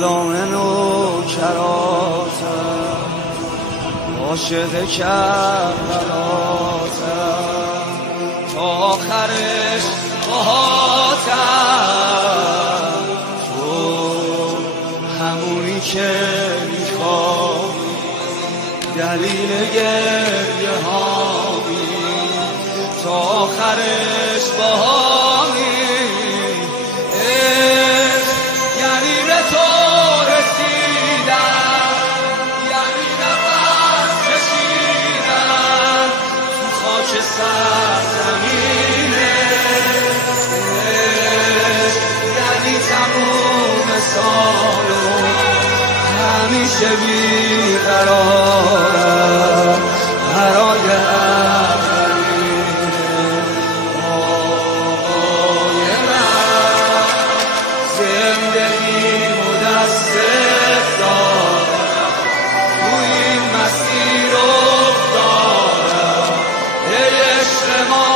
غلام نوکراتم، عاشق کربلاتم، تا آخرش باهاتم. تو همونی که میخوای، دلیل گریه هامی، تا آخرش باهامی. یعنی به تو رسیدم، یعنی نفس کشیدم تو خاک سرزمینه، یعنی تموم سالو همیشه بیقرارم برای اولینه. آقای من زندگیمو دستت دارم، تو این مسیر افتادم، ای عشق ما